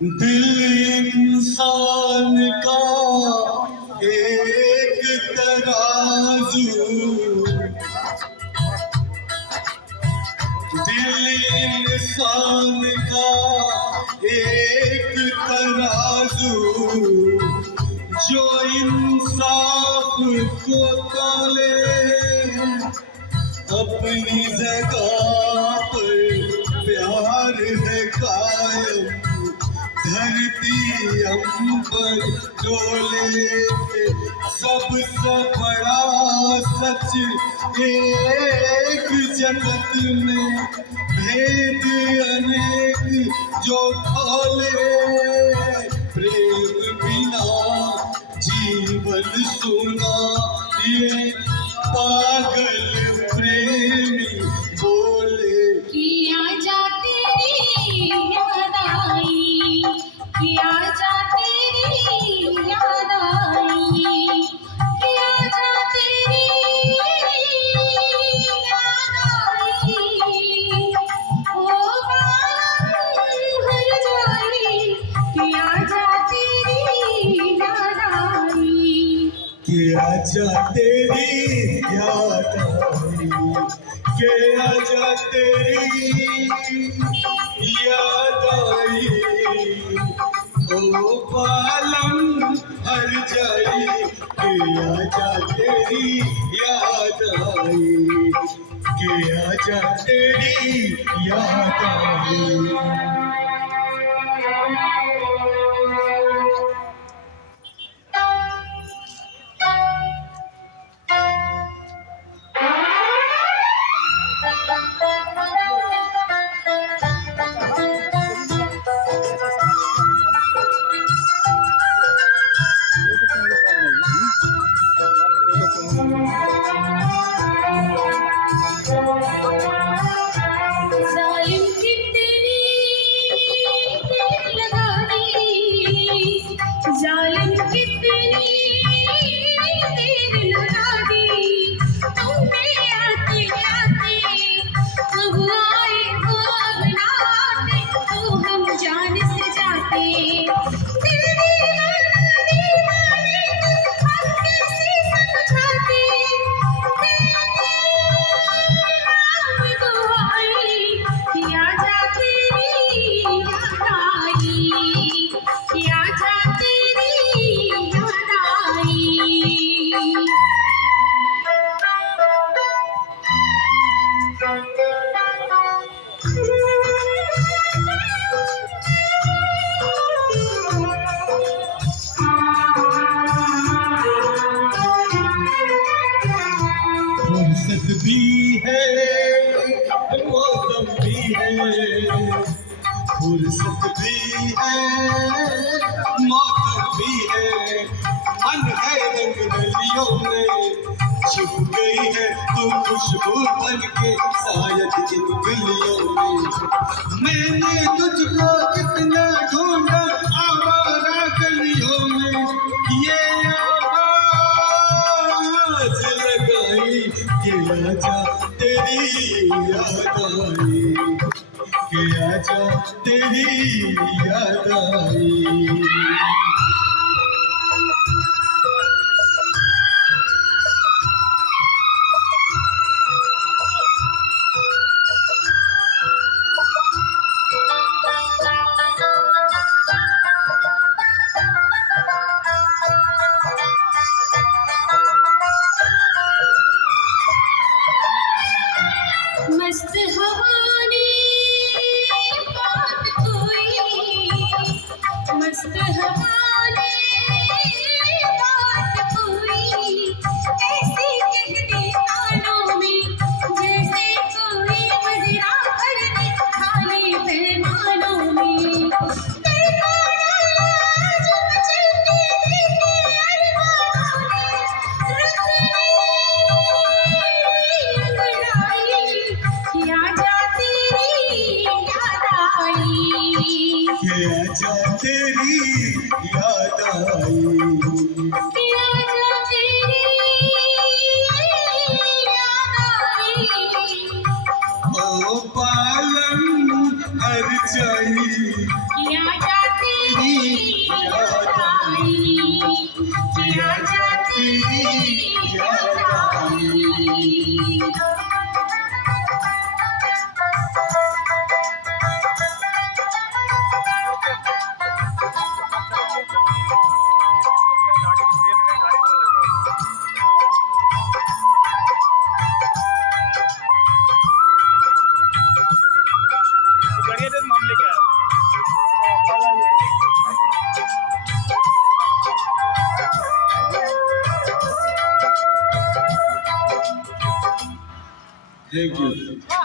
दिल इंसान का एक तराजू, दिल इंसान का एक तराजू, जो इंसाफ को तोले अपनी जगह पर प्यार है कायम, धरती अंबर डोले। सबसे बड़ा सच एक जगत में भेद अनेक जो खोले, प्रेम बिना जीवन सुना ये पागल प्रेमी बोले। किया जा तेरी याद आई, किया जा तेरी याद आई, किया जा तेरी याद आई, ओ हर जाई, किया जा तेरी याद आई, किया जा तेरी याद आई, किया जा तेरी याद आई, ओ पालम हर जाई, किया जा तेरी याद आई, किया जा तेरी याद आई। जालिम की तेरी तेर लगा दी, जालिम की तेरी तेर लगा दी, तुमने आते आते अब आए हो अगलाते, तो हम जान से जाते, दिल दीवाना दीवाने को हम कैसे समझाते, किया जा तेरी याद आई, किया जा तेरी याद आई। फुर्सत भी है, मौसम भी है, फुर्सत भी है, मौसम भी है, मन है रंग नलियों में छुप गई है तू खुशबू बन के शायद इन गलियों में। मैंने तुझको कितना ढूंढा आवारा गलियों में, ये आवाज लगाई कि आजा तेरी याद आई, कि आजा तेरी याद आई। मस्त हवा ने बात कोई, मस्त हवा ने बात कोई, ऐसे कहते कानों में जैसे कोई मदिरा भर दे खाली पैमानों में, दरबारा जो मचलते देखे अरमानों ने, किया जा तेरी याद आई, किया जा तेरी याद आई, किया जा तेरी याद आई, ओ पालम हर जाई कि आजा तेरी याद आई, कि आजा तेरी याद आई। Thank you.